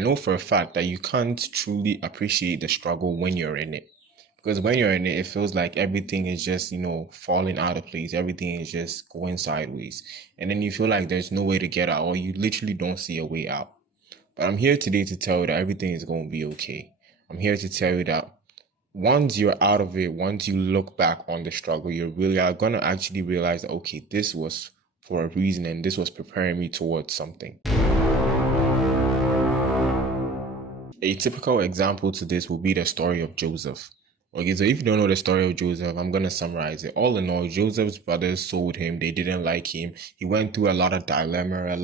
know for a fact that you can't truly appreciate the struggle when you're in it. Because when you're in it, it feels like everything is just, falling out of place. Everything is just going sideways. And then you feel like there's no way to get out, or you literally don't see a way out. But I'm here today to tell you that everything is going to be okay. I'm here to tell you that once you're out of it, once you look back on the struggle, you really are going to actually realize that, okay, this was for a reason and this was preparing me towards something. A typical example to this will be the story of Joseph. Okay, so if you don't know the story of Joseph, I'm going to summarize it. All in all, Joseph's brothers sold him. They didn't like him. He went through a lot of dilemma,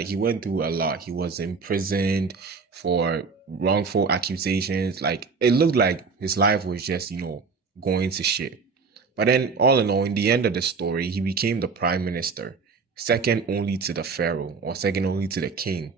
he went through a lot. He was imprisoned for wrongful accusations. Like, it looked like his life was just, going to shit. But then, all in all, in the end of the story, he became the prime minister, second only to the pharaoh, or second only to the king.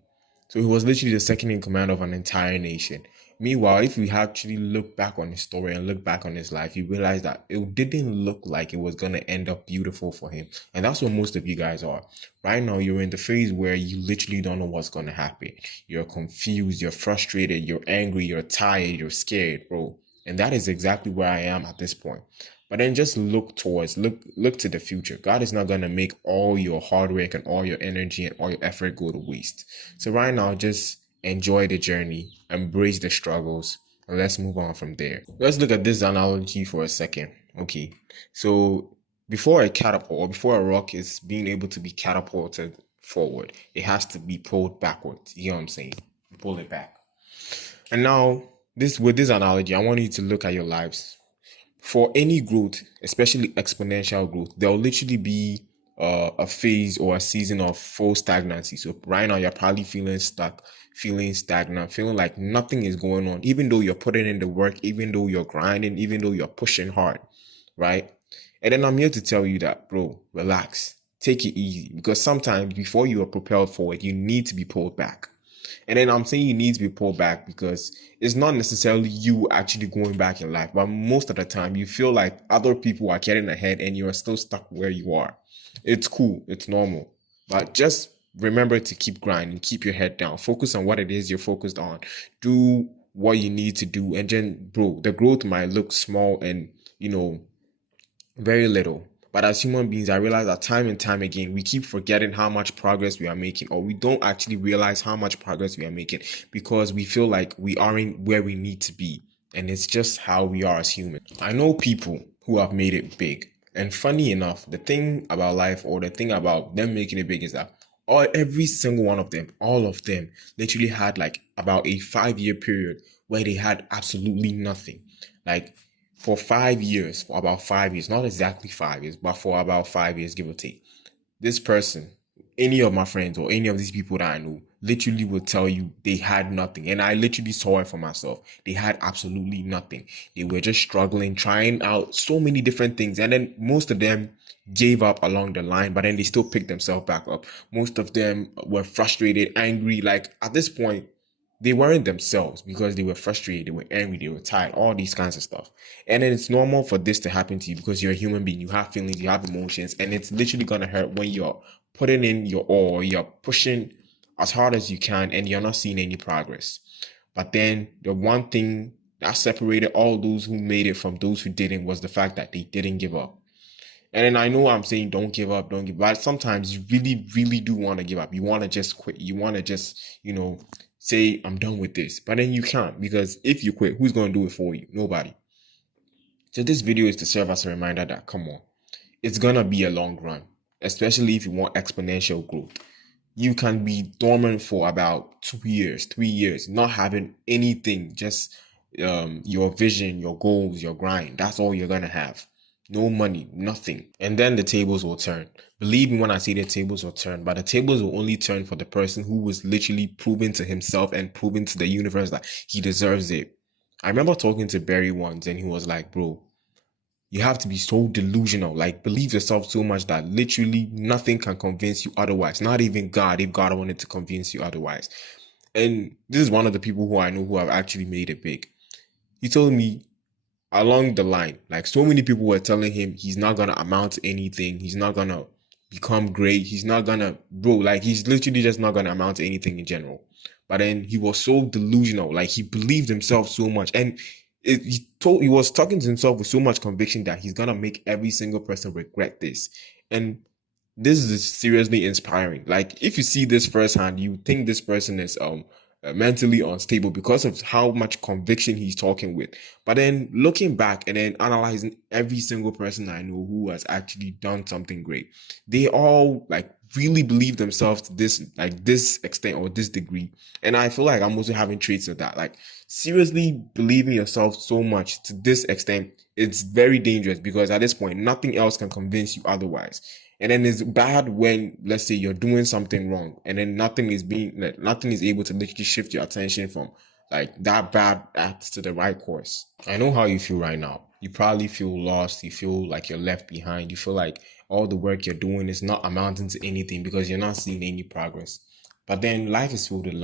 So he was literally the second in command of an entire nation. Meanwhile, if we actually look back on his story and look back on his life, you realize that it didn't look like it was going to end up beautiful for him. And that's what most of you guys are. Right now, you're in the phase where you literally don't know what's going to happen. You're confused, you're frustrated, you're angry, you're tired, you're scared, bro. And that is exactly where I am at this point. But then just look to the future. God is not going to make all your hard work and all your energy and all your effort go to waste. So right now, just enjoy the journey, embrace the struggles, and let's move on from there. Let's look at this analogy for a second. Okay, so before a rock is being able to be catapulted forward, it has to be pulled backwards. You know what I'm saying? Pull it back. And now, with this analogy, I want you to look at your lives. For any growth, especially exponential growth, there'll literally be a phase or a season of full stagnancy. So right now, you're probably feeling stuck, feeling stagnant, feeling like nothing is going on, even though you're putting in the work, even though you're grinding, even though you're pushing hard, right? And then I'm here to tell you that, bro, relax, take it easy, because sometimes before you are propelled forward, you need to be pulled back. And then I'm saying you need to be pulled back because it's not necessarily you actually going back in life, but most of the time you feel like other people are getting ahead and you are still stuck where you are. It's cool, it's normal, but just remember to keep grinding, keep your head down, focus on what it is you're focused on, do what you need to do, and then, bro, the growth might look small and, very little. But as human beings, I realize that time and time again, we keep forgetting how much progress we are making, or we don't actually realize how much progress we are making because we feel like we aren't where we need to be. And it's just how we are as humans. I know people who have made it big. And funny enough, the thing about life or the thing about them making it big is that every single one of them, all of them, literally had like about a 5-year period where they had absolutely nothing. Like, for 5 years, for about 5 years, not exactly 5 years, but for about 5 years, give or take. This person, any of my friends or any of these people that I know, literally would tell you they had nothing. And I literally saw it for myself. They had absolutely nothing. They were just struggling, trying out so many different things. And then most of them gave up along the line, but then they still picked themselves back up. Most of them were frustrated, angry. Like, at this point, they weren't themselves because they were frustrated, they were angry, they were tired, all these kinds of stuff. And then it's normal for this to happen to you because you're a human being, you have feelings, you have emotions, and it's literally gonna hurt when you're putting in your all, you're pushing as hard as you can, and you're not seeing any progress. But then the one thing that separated all those who made it from those who didn't was the fact that they didn't give up. And then I know I'm saying don't give up, don't give up. But sometimes you really, really do want to give up. You want to just quit. You want to just, say, I'm done with this. But then you can't, because if you quit, who's going to do it for you? Nobody. So this video is to serve as a reminder that, come on, it's going to be a long run, especially if you want exponential growth. You can be dormant for about 2 years, 3 years, not having anything, just your vision, your goals, your grind. That's all you're going to have. No money, nothing. And then the tables will turn. Believe me when I say the tables will turn, but the tables will only turn for the person who was literally proving to himself and proving to the universe that he deserves it. I remember talking to Barry once and he was like, bro, you have to be so delusional, like believe yourself so much that literally nothing can convince you otherwise. Not even God, if God wanted to convince you otherwise. And this is one of the people who I know who have actually made it big. He told me, along the line, like so many people were telling him he's not gonna amount to anything, he's not gonna become great, he's not gonna, bro, like he's literally just not gonna amount to anything in general. But then he was so delusional, like he believed himself so much, and he was talking to himself with so much conviction that he's gonna make every single person regret this. And this is seriously inspiring. Like if you see this firsthand, you think this person is mentally unstable because of how much conviction he's talking with. But then looking back and then analyzing every single person I know who has actually done something great, they all like really believe themselves to this extent or this degree. And I feel like I'm also having traits of that. Like seriously believing yourself so much to this extent, it's very dangerous because at this point nothing else can convince you otherwise. And then it's bad when, let's say, you're doing something wrong, and then nothing is able to literally shift your attention from like that bad act to the right course. I know how you feel right now. You probably feel lost. You feel like you're left behind. You feel like all the work you're doing is not amounting to anything because you're not seeing any progress. But then life is filled with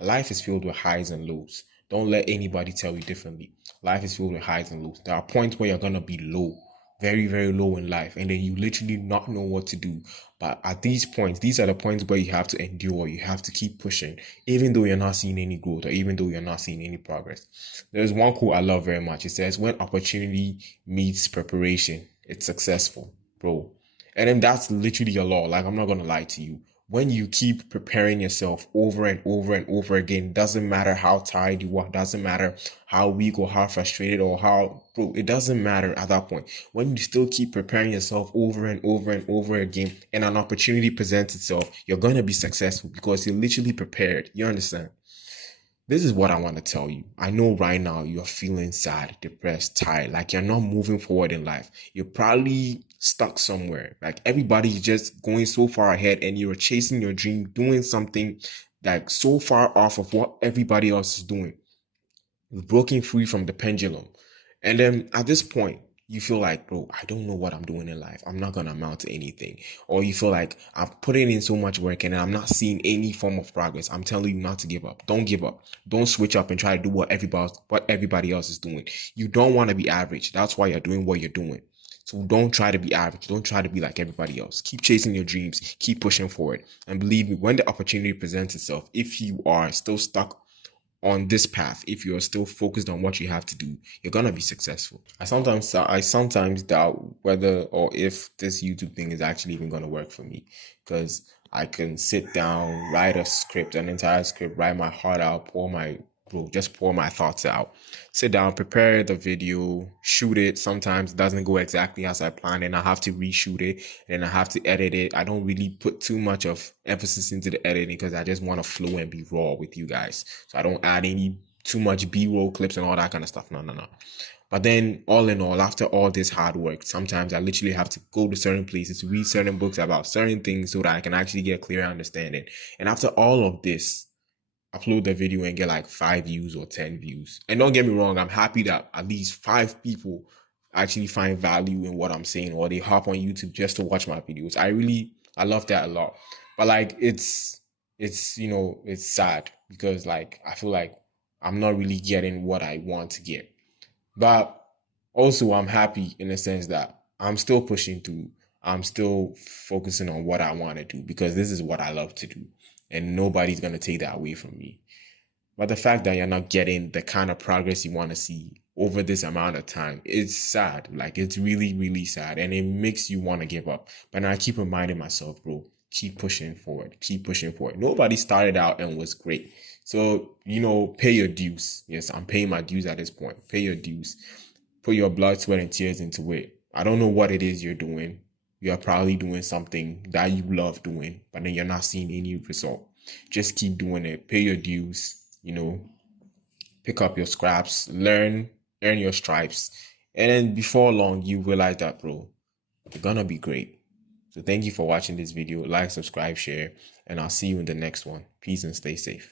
life is filled with highs and lows. Don't let anybody tell you differently. Life is filled with highs and lows. There are points where you're gonna be low, very, very low in life, and then you literally not know what to do. But at these points, these are the points where you have to endure, you have to keep pushing, even though you're not seeing any growth or even though you're not seeing any progress. There's one quote I love very much. It says, when opportunity meets preparation, it's successful, bro. And then that's literally a law. Like, I'm not gonna lie to you. When you keep preparing yourself over and over and over again, doesn't matter how tired you are, doesn't matter how weak or how frustrated or how, bro, it doesn't matter at that point. When you still keep preparing yourself over and over and over again, and an opportunity presents itself, you're gonna be successful because you're literally prepared. You understand? This is what I want to tell you. I know right now you're feeling sad, depressed, tired, like you're not moving forward in life. You're probably stuck somewhere. Like everybody's just going so far ahead and you're chasing your dream, doing something like so far off of what everybody else is doing. You've broken free from the pendulum. And then at this point, you feel like, bro, I don't know what I'm doing in life. I'm not going to amount to anything. Or you feel like I've put in so much work and I'm not seeing any form of progress. I'm telling you not to give up. Don't give up. Don't switch up and try to do what everybody else is doing. You don't want to be average. That's why you're doing what you're doing. So don't try to be average. Don't try to be like everybody else. Keep chasing your dreams. Keep pushing forward. And believe me, when the opportunity presents itself, if you are still stuck on this path, if you're still focused on what you have to do, you're gonna be successful. I sometimes doubt whether or if this YouTube thing is actually even gonna work for me, because I can sit down, write a script, an entire script, write my heart out, just pour my thoughts out, sit down, prepare the video, shoot it. Sometimes it doesn't go exactly as I planned and I have to reshoot it and I have to edit it. I don't really put too much of emphasis into the editing because I just want to flow and be raw with you guys. So I don't add any too much B-roll clips and all that kind of stuff. No. But then all in all, after all this hard work, sometimes I literally have to go to certain places, read certain books about certain things so that I can actually get a clear understanding. And after all of this, upload the video and get like 5 views or 10 views. And don't get me wrong, I'm happy that at least 5 people actually find value in what I'm saying, or they hop on YouTube just to watch my videos. I love that a lot. But like it's sad because like I feel like I'm not really getting what I want to get. But also I'm happy in the sense that I'm still pushing through. I'm still focusing on what I want to do because this is what I love to do. And nobody's going to take that away from me. But the fact that you're not getting the kind of progress you want to see over this amount of time is sad. Like it's really, really sad. And it makes you want to give up. But I keep reminding myself, bro, keep pushing forward. Keep pushing forward. Nobody started out and was great. So, pay your dues. Yes, I'm paying my dues at this point. Pay your dues. Put your blood, sweat, and tears into it. I don't know what it is you're doing. You are probably doing something that you love doing, but then you're not seeing any result. Just keep doing it. Pay your dues, pick up your scraps, earn your stripes. And then before long, you realize that, bro, you're gonna be great. So thank you for watching this video. Like, subscribe, share, and I'll see you in the next one. Peace and stay safe.